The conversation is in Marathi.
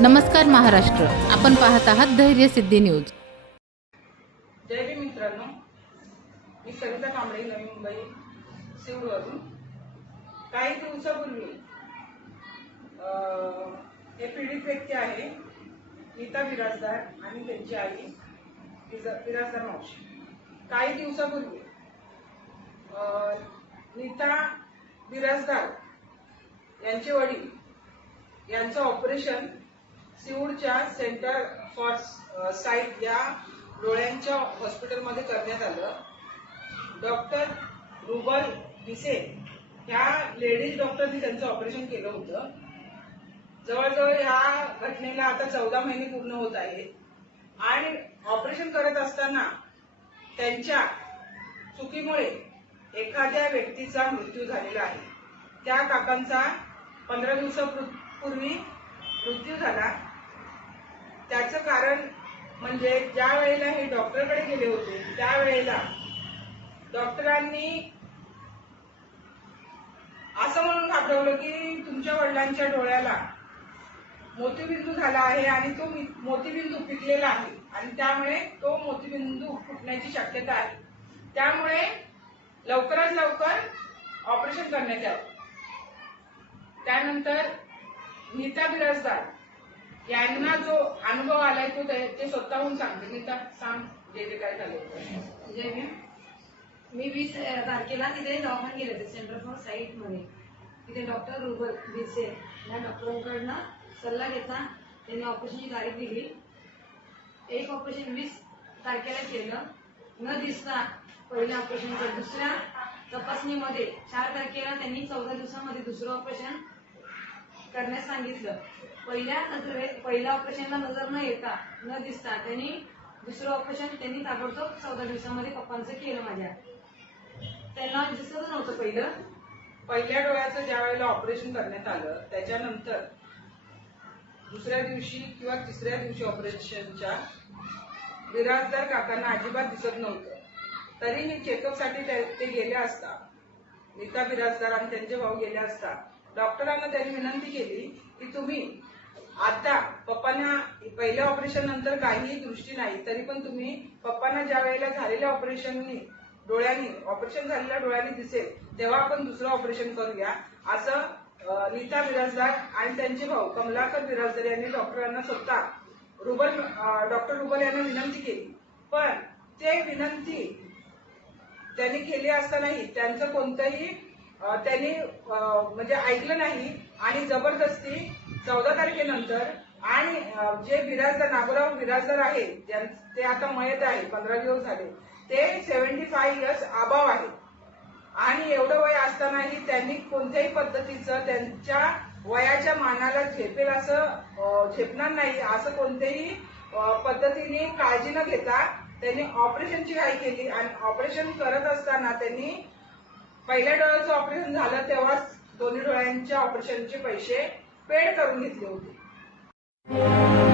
नमस्कार महाराष्ट्र. आपण पाहत आहात धैर्य सिद्धी न्यूज. जय भीम मित्रांनो. मी सविता कांबळे नवी मुंबई सिवडवरून काही दिवसापूर्वी हे पीडित व्यक्ती आहे नीता बिराजदार आणि त्यांची आई बिराजदार मावशी. काही दिवसापूर्वी अं, नीता बिराजदार यांचे वडील यांचं ऑपरेशन सिऊडच्या सेंटर फॉर साईट या डोळ्यांच्या हॉस्पिटलमध्ये करण्यात आलं. डॉक्टर रुबल भिसे ह्या लेडीज डॉक्टरनी त्यांचं ऑपरेशन केलं होतं. जवळजवळ ह्या घटनेला आता चौदा महिने पूर्ण होत आहेत. आणि ऑपरेशन करत असताना त्यांच्या चुकीमुळे एखाद्या व्यक्तीचा मृत्यू झालेला आहे. त्या काकांचा पंधरा दिवसापूर्वी मृत्यू झाला. त्याचं कारण म्हणजे ज्या वेळेला हे डॉक्टरकडे गेले होते त्यावेळेला डॉक्टरांनी असं म्हणून घाबरवलं की तुमच्या वडिलांच्या डोळ्याला मोतीबिंदू झाला आहे आणि तो मोतीबिंदू पिकलेला आहे आणि त्यामुळे तो मोतीबिंदू फुटण्याची शक्यता आहे. त्यामुळे लवकरात लवकर ऑपरेशन करण्यात यावं. त्यानंतर नीता बिराजदार यांना जो अनुभव आलाय तो ते स्वतःहून सांगते. नीता सांग जे जे काय झालं जय मी वीस तारखेला तिथे दवाखान्यात गेले होते सेंटर फॉर साईटमध्ये तिथे डॉक्टर रुबल बिरसे या डॉक्टरांकडनं सल्ला घेतला. त्यांनी ऑपरेशनची तारीख दिली. एक ऑपरेशन वीस तारखेला केलं. न दिसता पहिल्या ऑपरेशन दुसऱ्या तपासणीमध्ये चार तारखेला त्यांनी चौदा दिवसामध्ये दुसरं ऑपरेशन करण्यास सांगितलं. पहिल्या नजरे पहिल्या ऑपरेशनला नजर न येता न दिसता त्यांनी दुसरं ऑपरेशन त्यांनी ताबडतोब चौदा दिवसामध्ये पप्पांचं केलं माझ्या. त्यांना दिसतच नव्हतं पहिलं. पहिल्या डोळ्याचं ज्या वेळेला ऑपरेशन करण्यात आलं त्याच्यानंतर दुसऱ्या दिवशी किंवा तिसऱ्या दिवशी ऑपरेशनच्या बिराजदार काकांना अजिबात दिसत नव्हतं. तरी मी चेकअपसाठी ते- ते गेले असता. नीता बिराजदार आणि त्यांचे भाऊ गेले असता. डॉक्टरांना त्यांनी विनंती केली की तुम्ही आता पप्पांना पहिल्या ऑपरेशन नंतर काहीही दृष्टी नाही तरी पण तुम्ही पप्पांना ज्या वेळेला झालेल्या ऑपरेशननी डोळ्यांनी ऑपरेशन झालेल्या डोळ्यांनी दिसेल तेव्हा आपण दुसरं ऑपरेशन करूया असं नीता बिराजदार आणि त्यांचे भाऊ कमलाकर बिराजदार यांनी डॉक्टरांना स्वतः रुबल डॉक्टर रुबल यांना विनंती केली. पण ते विनंती त्यांनी केली असतानाही त्यांचं कोणतंही त्यांनी म्हणजे ऐकलं नाही आणि जबरदस्ती चौदा तारखेनंतर आणि जे बिराजदार नागोराव बिराजदार आहेत ते आता मयत आहे पंधरा दिवस झाले ते सेव्हन्टी फाय इयर्स अबाव आहे आणि एवढं वय असतानाही त्यांनी कोणत्याही पद्धतीचं त्यांच्या वयाच्या मानाला झेपेल असं झेपणार नाही असं कोणत्याही पद्धतीने काळजी न घेता त्यांनी ऑपरेशनची घाई केली आणि ऑपरेशन करत असताना त्यांनी पहिल्या डोळ्याचं ऑपरेशन झालं तेव्हाच दोन्ही डोळ्यांच्या ऑपरेशनचे पैसे पेड करून घेतले होते.